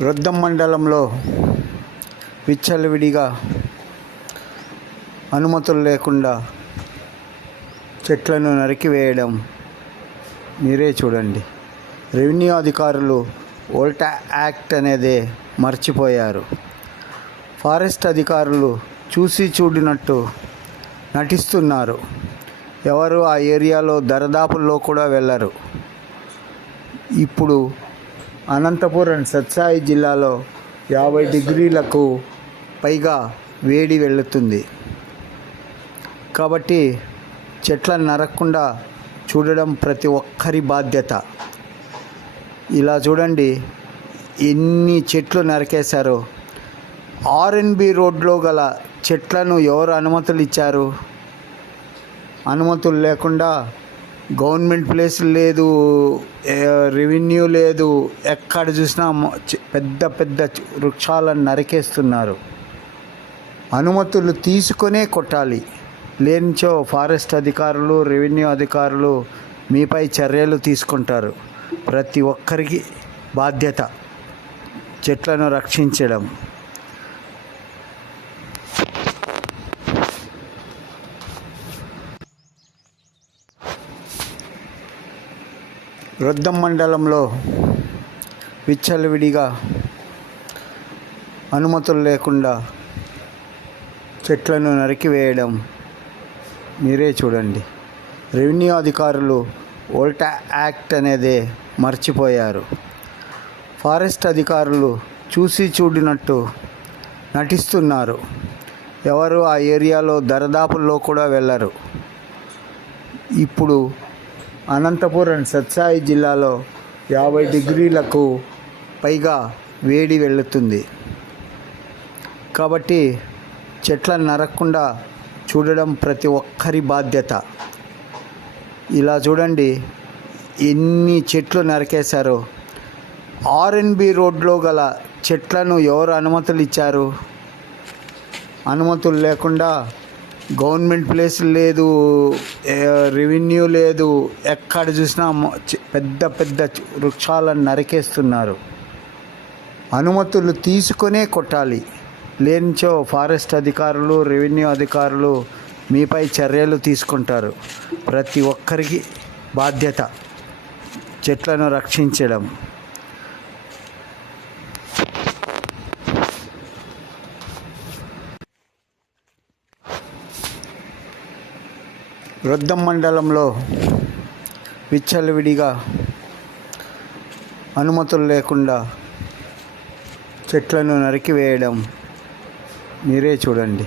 వృద్ధం మండలంలో విచ్చలవిడిగా అనుమతులు లేకుండా చెట్లను నరికివేయడం మీరే చూడండి. రెవెన్యూ అధికారులు ఓల్టా యాక్ట్ అనేదే మర్చిపోయారు. ఫారెస్ట్ అధికారులు చూసి చూడినట్టు నటిస్తున్నారు. ఎవరు ఆ ఏరియాలో దరదాపుల్లో కూడా వెళ్ళరు. ఇప్పుడు అనంతపురం అండ్ సత్సాయి జిల్లాలో యాభై డిగ్రీలకు పైగా వేడి వెళుతుంది కాబట్టి చెట్లను నరకకుండా చూడడం ప్రతి ఒక్కరి బాధ్యత. ఇలా చూడండి ఎన్ని చెట్లు నరికేశారు. ఆర్ఎన్బి రోడ్లో గల చెట్లను ఎవరు అనుమతులు ఇచ్చారు? అనుమతులు లేకుండా గవర్నమెంట్ ప్లేస్ లేదు రెవెన్యూ లేదు. ఎక్కడ చూసినా పెద్ద పెద్ద వృక్షాలను నరికేస్తున్నారు. అనుమతులు తీసుకునే కొట్టాలి. లేనిచో ఫారెస్ట్ అధికారులు రెవెన్యూ అధికారులు మీపై చర్యలు తీసుకుంటారు. ప్రతి ఒక్కరికి బాధ్యత. చెట్లను రక్షించడం. రొద్దం మండలంలో విచ్చలవిడిగా అనుమతులు లేకుండా చెట్లను నరికివేయడం మీరే చూడండి. రెవెన్యూ అధికారులు ఓల్టా యాక్ట్ అనేదే మర్చిపోయారు. ఫారెస్ట్ అధికారులు చూసి చూడినట్టు నటిస్తున్నారు. ఎవరు ఆ ఏరియాలో దరదాపుల్లో కూడా వెళ్ళరు. ఇప్పుడు అనంతపురం అండ్ సత్సాయి జిల్లాలో యాభై డిగ్రీలకు పైగా వేడి వెళుతుంది. కాబట్టి చెట్లను నరక్కుండా చూడడం ప్రతి ఒక్కరి బాధ్యత. ఇలా చూడండి ఎన్ని చెట్లు నరికేశారు. ఆర్ఎన్బి రోడ్లో గల చెట్లను ఎవరు అనుమతులు ఇచ్చారు? అనుమతులు లేకుండా గవర్నమెంట్ ప్లేస్ లేదు రెవెన్యూ లేదు ఎక్కడ చూసినా పెద్ద పెద్ద వృక్షాలను నరికేస్తున్నారు. అనుమతులు తీసుకునే కొట్టాలి. లేనిచో ఫారెస్ట్ అధికారులు రెవెన్యూ అధికారులు మీపై చర్యలు తీసుకుంటారు. ప్రతి ఒక్కరికి బాధ్యత. చెట్లను రక్షించడం. రొద్దం మండలంలో విచ్చలవిడిగా అనుమతులు లేకుండా చెట్లను నరికివేయడం మీరే చూడండి.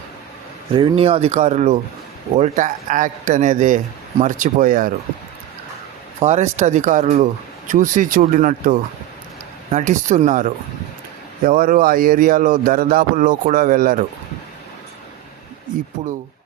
రెవెన్యూ అధికారులు ఓల్టా యాక్ట్ అనేదే మర్చిపోయారు. ఫారెస్ట్ అధికారులు చూసి చూడినట్టు నటిస్తున్నారు. ఎవరు ఆ ఏరియాలో దరదాపుల్లో కూడా వెళ్ళరు. ఇప్పుడు